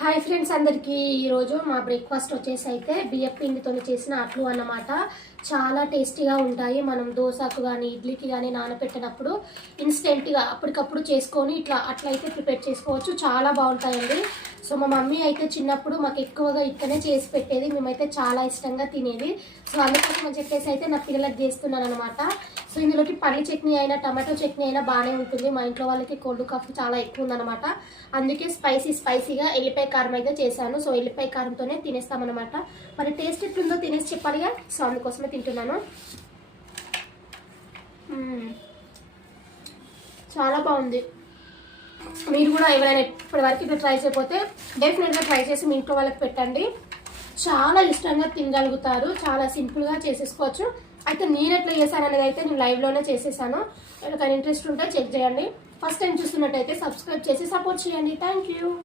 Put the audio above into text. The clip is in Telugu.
హాయ్ ఫ్రెండ్స్, అందరికీ ఈరోజు మా బ్రేక్ఫాస్ట్ వచ్చేసి అయితే బియ్యం పిండితో చేసిన అట్లు అన్నమాట. చాలా టేస్టీగా ఉంటాయి. మనం దోశకు కానీ ఇడ్లీకి కానీ నానబెట్టినప్పుడు ఇన్స్టెంట్గా అప్పటికప్పుడు చేసుకొని అట్లయితే ప్రిపేర్ చేసుకోవచ్చు. చాలా బాగుంటాయండి. సో మా మమ్మీ అయితే చిన్నప్పుడు మాకు ఎక్కువగా ఇక్కడనే చేసి పెట్టేది. మేమైతే చాలా ఇష్టంగా తినేది. సో అందుకోసం అని చెప్పేసి అయితే నా పిల్లలకు చేస్తున్నాను అనమాట. సో ఇందులోకి పల్లి చట్నీ అయినా టమాటో చట్నీ అయినా బాగానే ఉంటుంది. మా ఇంట్లో వాళ్ళకి కోల్డ్ కాఫీ చాలా ఎక్కువ ఉందన్నమాట. అందుకే స్పైసీగా ఎల్లిపాయ కారం అయితే చేశాను. సో ఎల్లిపాయ కారంతోనే తినేస్తామన్నమాట. మరి టేస్ట్ ఎట్లుందో తినేసి చెప్పాలిగా. సో అందుకోసమే తింటున్నాను. చాలా బాగుంది. మీరు కూడా ఎవరైనా ఇప్పటివరకు ఇట్లా ట్రై చేయకపోతే డెఫినెట్గా ట్రై చేసి మీ ఇంట్లో వాళ్ళకి పెట్టండి. చాలా ఇష్టంగా తినగలుగుతారు. చాలా సింపుల్గా చేసేసుకోవచ్చు. అయితే నేను ఎట్లా చేశాను అనేది అయితే నేను లైవ్లోనే చేసేసాను. ఎవరికైనా ఇంట్రెస్ట్ ఉంటే చెక్ చేయండి. ఫస్ట్ టైం చూస్తున్నట్టయితే సబ్స్క్రైబ్ చేసి సపోర్ట్ చేయండి. Thank you.